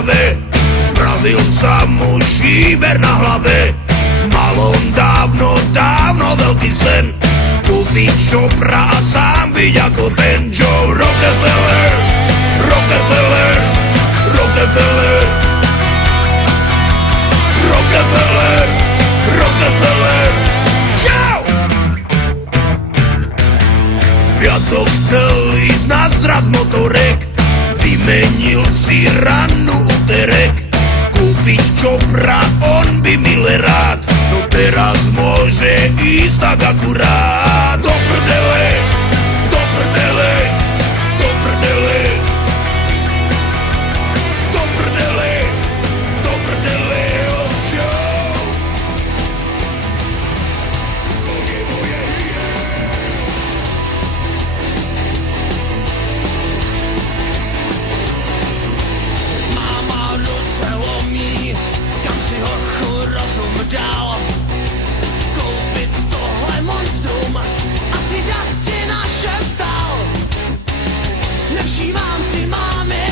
hlavy. Spravil sa mu šíber na hlave. Mal on dávno, dávno veľký sen, kúpiť čopra a sám byť ako ten Joe Rockefeller. Rockefeller, Rockefeller, Rockefeller, Rockefeller. Čau! V piatok chcel ísť na zraz motorek, vymenil si ranú úterek, kúpiť čopra on by mile rád, no teraz môže ísť tak akurát. Do prdele, do prdele, do prdele, do prdele, do prdele, oh Joe. To je moje Máma ruce lomí, kam si hochu rozum dal. Koupit tohle monstrum, asi Dusty našeptal. Nevšímám si mámy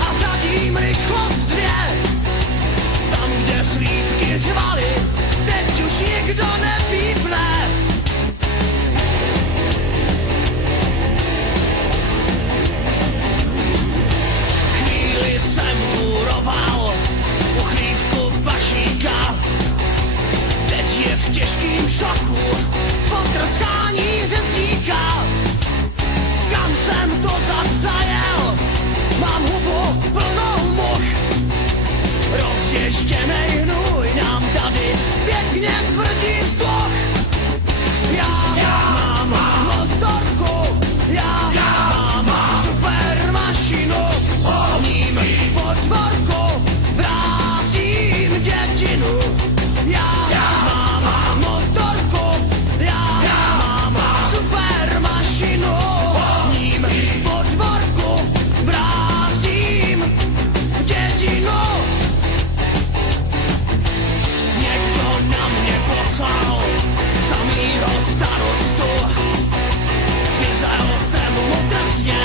a řadím rychlost 2. Tam, kde slípky řvaly, teď už nikdo nepípne. Chvíli jsem muroval uchlívku pašíka, teď je v těžkým šoku potrskání řezníka. Kam jsem to zajel? Mám hubu plnou much, rozještěnej hnůj nám tady pěkně tvrdí vzduch. Já mám motorku, já mám super mašinu, ním po dvorku vrázím dětinu. Já mám motorku, já mám super mašinu, ním po dvorku vrázím dětinu. Někdo na mě poslal samýho starostu, zmizel jsem mu drsně